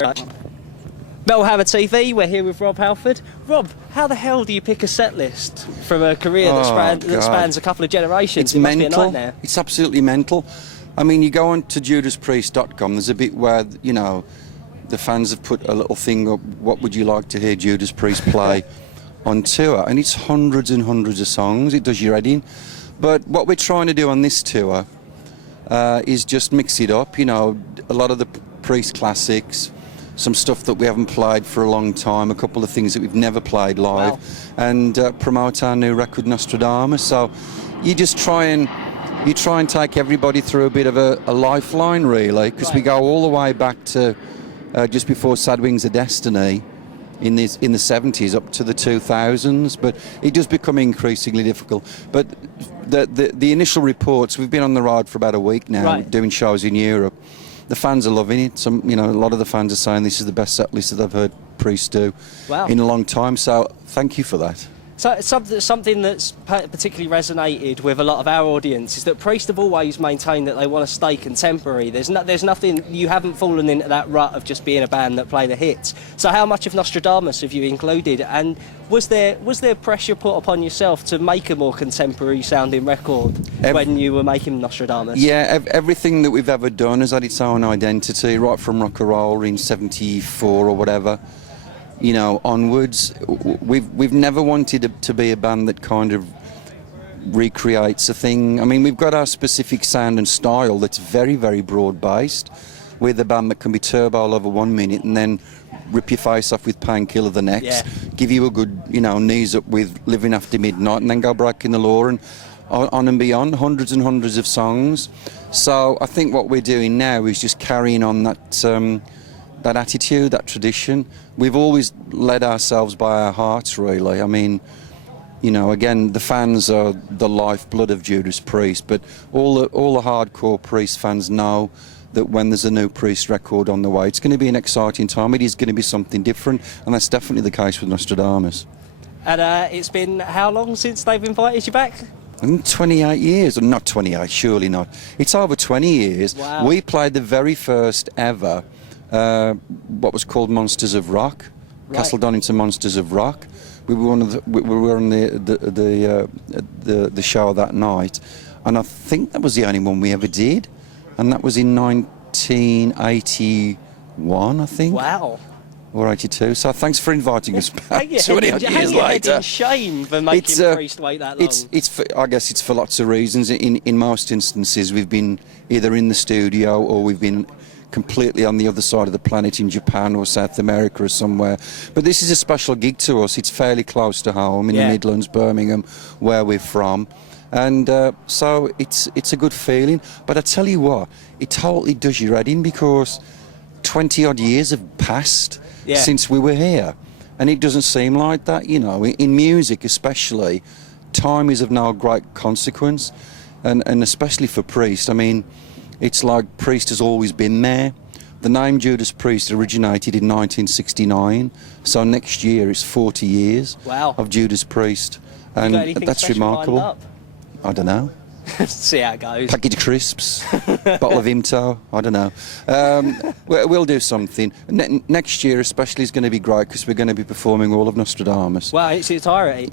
Metal Hammer TV, we're here with Rob Halford. Rob, how the hell do you pick a set list from a career that spans a couple of generations? It must be a nightmare. It's absolutely mental. I mean, you go on to judaspriest.com, there's a bit where, you know, the fans have put a little thing up, what would you like to hear Judas Priest play on tour? And it's hundreds and hundreds of songs, it does your head in. But what we're trying to do on this tour is just mix it up, you know, a lot of the Priest classics, some stuff that we haven't played for a long time, a couple of things that we've never played live, wow. And promote our new record Nostradamus. So you just try and take everybody through a bit of a lifeline, really, because we go all the way back to just before Sad Wings of Destiny in the 70s up to the 2000s, but it does become increasingly difficult. But the initial reports, we've been on the road for about a week now, doing shows in Europe. The fans are loving it. A lot of the fans are saying this is the best set list that they've heard Priest do in a long time. So thank you for that. So something that's particularly resonated with a lot of our audience is that Priest have always maintained that they want to stay contemporary. There's nothing, you haven't fallen into that rut of just being a band that play the hits. So how much of Nostradamus have you included? And was there pressure put upon yourself to make a more contemporary sounding record when you were making Nostradamus? Yeah, everything that we've ever done has had its own identity, right from rock and roll in '74 or whatever. You know, onwards, we've never wanted to be a band that kind of recreates a thing. I mean, we've got our specific sound and style that's very, very broad-based. We're the band that can be turbo over 1 minute and then rip your face off with Painkiller the next, give you a good, you know, knees up with Living After Midnight, and then go Breaking the Law and on and beyond, hundreds and hundreds of songs. So I think what we're doing now is just carrying on that attitude, that tradition. We've always led ourselves by our hearts, really. I mean, you know, again, the fans are the lifeblood of Judas Priest, but all the hardcore Priest fans know that when there's a new Priest record on the way, it's going to be an exciting time. It is going to be something different, and that's definitely the case with Nostradamus. And it's been how long since they've invited you back? I think 28 years, or not 28, surely not. It's over 20 years. Wow. We played the very first ever what was called Monsters of Rock, Castle Donington Monsters of Rock. We were on the show that night, and I think that was the only one we ever did, and that was in 1981, I think. Wow. Or 82. So thanks for inviting us back. 20 odd years later. Shame for making Priest wait that long. I guess it's for lots of reasons. In most instances, we've been either in the studio or we've been completely on the other side of the planet in Japan or South America or somewhere. But this is a special gig to us. It's fairly close to home in the Midlands, Birmingham, where we're from. And so it's a good feeling. But I tell you what, it totally does your head in, because 20 odd years have passed since we were here. And it doesn't seem like that, you know. In music especially, time is of no great consequence. And especially for Priest, I mean, it's like Priest has always been there. The name Judas Priest originated in 1969, so next year it's 40 years of Judas Priest, and that's remarkable. I don't know. See how it goes. Package of crisps, bottle of Imto, I don't know. We'll do something. Next year especially is going to be great, because we're going to be performing all of Nostradamus. Wow, it's entirety?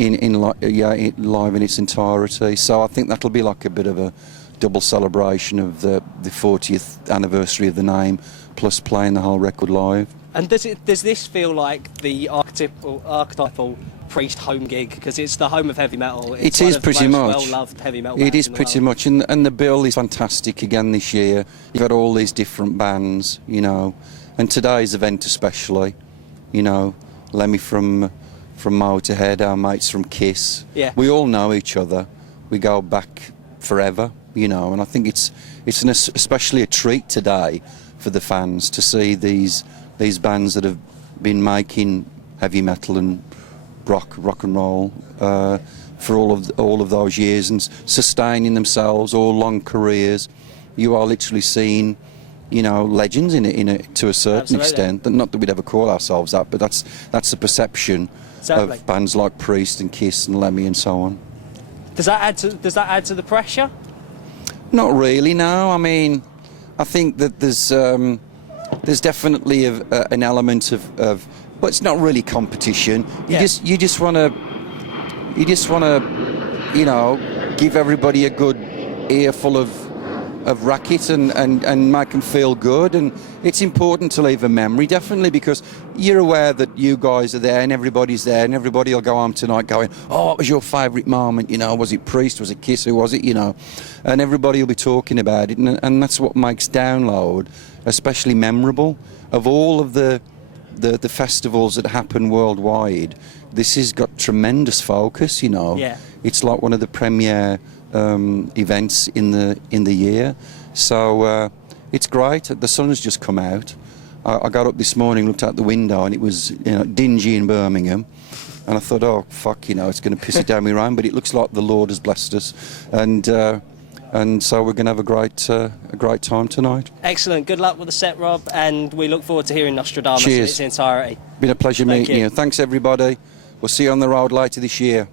Live in its entirety. So I think that'll be like a bit of a double celebration of the 40th anniversary of the name, plus playing the whole record live. And does this feel like the archetypal Priest home gig, because it's the home of heavy metal? It is pretty much. Well-loved heavy metal. It is pretty much, and the bill is fantastic again this year. You've got all these different bands, you know, and today's event especially, you know, Lemmy from Motorhead, our mates from Kiss. Yeah. We all know each other. We go back forever, you know, and I think it's especially a treat today for the fans to see these bands that have been making heavy metal and rock and roll for all of those years and sustaining themselves, all long careers. You are literally seeing, you know, legends in it to a certain extent. Not that we'd ever call ourselves that, but that's the perception of bands like Priest and Kiss and Lemmy and so on. Does that add to the pressure? Not really, no. I mean, I think that there's there's definitely an element of, but it's not really competition. You just want to, you know, give everybody a good earful of racket and make them feel good. And it's important to leave a memory, definitely, because you're aware that you guys are there and everybody's there, and everybody will go home tonight going, oh, what was your favourite moment? You know, was it Priest? Was it Kiss? Who was it? You know, and everybody will be talking about it, and that's what makes Download especially memorable. Of all of the festivals that happen worldwide, this has got tremendous focus, you know. Yeah. It's like one of the premier events in the year, so it's great. The sun has just come out. I got up this morning, looked out the window, and it was, you know, dingy in Birmingham, and I thought, oh fuck, you know, it's going to piss it down with rain. But it looks like the Lord has blessed us, and so we're going to have a great time tonight. Excellent. Good luck with the set, Rob, and we look forward to hearing Nostradamus in its entirety. Been a pleasure meeting you. Thanks everybody. We'll see you on the road later this year.